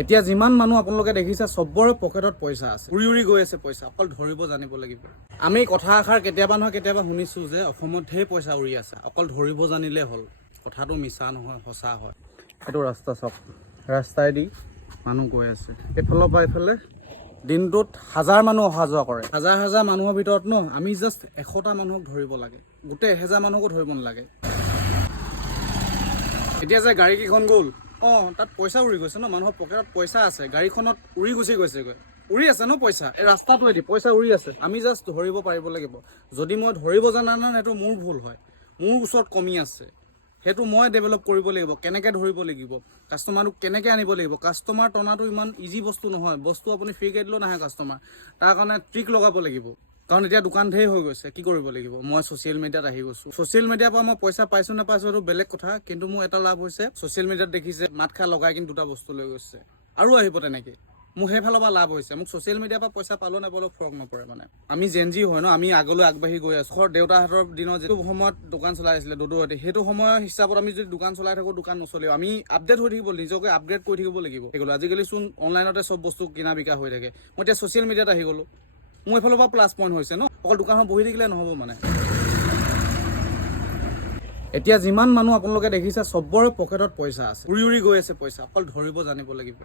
এতিয়া যিমান মানুহ আপোনালোকে দেখিছে সবৰে পকেটত পইচা আছে, উৰি উৰি গৈ আছে পইচা, অকল ধৰিব জানিব লাগিব। আমি কথা এষাৰ কেতিয়াবা নহয় কেতিয়াবা শুনিছোঁ যে অসমত ঢেৰ পইচা উৰি আছে, অকল ধৰিব জানিলে হ'ল। কথাটো মিছা নহয়, সঁচা হয়। এইটো ৰাস্তা চাওক, ৰাস্তাইদি মানুহ গৈ আছে, এইফালৰ পৰা এইফালে দিনটোত হাজাৰ মানুহ অহা যোৱা কৰে। হাজাৰ হাজাৰ মানুহৰ ভিতৰত আমি জাষ্ট 100টা মানুহক ধৰিব লাগে, গোটেই 1000 মানুহকো ধৰিব নালাগে। এতিয়া যে গাড়ী কেইখন গ'ল, তাত পইচা উৰি গৈছে মানুহৰ পকেটত পইচা আছে, গাড়ীখনত উৰি গুচি গৈছেগৈ, উৰি আছে পইচা। এই ৰাস্তাটোৱেদি পইচা উৰি আছে, আমি জাষ্ট ধৰিব পাৰিব লাগিব। যদি মই ধৰিব জানা নাই, সেইটো মোৰ ভুল হয়, মোৰ ওচৰত কমি আছে, সেইটো মই ডেভেলপ কৰিব লাগিব। কেনেকৈ ধৰিব লাগিব, কাষ্টমাৰটো কেনেকৈ আনিব লাগিব। কাষ্টমাৰ টনাটো ইমান ইজি বস্তু নহয়, বস্তু আপুনি ফ্ৰীকৈ দিলেও নাহে কাষ্টমাৰ, তাৰ কাৰণে ট্ৰিক লগাব লাগিব। কাৰণ এতিয়া দোকান ঢেৰ হৈ গৈছে, কি কৰিব লাগিব। মই ছ'চিয়েল মিডিয়াত আহি গৈছোঁ, ছ'চিয়েল মিডিয়াৰ পৰা মই পইচা পাইছোঁ নাপাইছোঁ সেইটো বেলেগ কথা, কিন্তু মোৰ এটা লাভ হৈছে, ছ'চিয়েল মিডিয়াত দেখিছে মাত খা লগাই কিন্তু দুটা বস্তু লৈ গৈছে, আৰু আহিব তেনেকৈ। মোৰ সেইফালৰ পৰা লাভ হৈছে, মোক ছ'চিয়েল মিডিয়াৰ পৰা পইচা পালেও নাপালেও ফৰক নপৰে। আমি জেনজি হয় আমি আগলৈ আগবাঢ়ি গৈ আছোঁ। দেউতাহঁতৰ দিনত যিটো সময়ত দোকান চলাই আছিলে দুদুহঁতে, সেইটো সময়ৰ হিচাপত আমি যদি দোকান চলাই থাকোঁ, দোকান নচলিব। আমি আপডেট হৈ থাকিব, নিজকে আপগ্ৰেড কৰি থাকিব লাগিব। আজিকালি চোন অনলাইনতে চব বস্তু কিনা বিকা হৈ থাকে। মই এতিয়া ছ'চিয়েল মিডিয়াত আহি গ'লোঁ, মোৰ এইফালৰ পৰা প্লাছ পইণ্ট হৈছে অকল দোকানখন বহি থাকিলে নহ'ব এতিয়া যিমান মানুহ আপোনালোকে দেখিছে সবৰে পকেটত পইচা আছে, উৰি উৰি গৈ আছে পইচা, অকল ধৰিব জানিব লাগিব।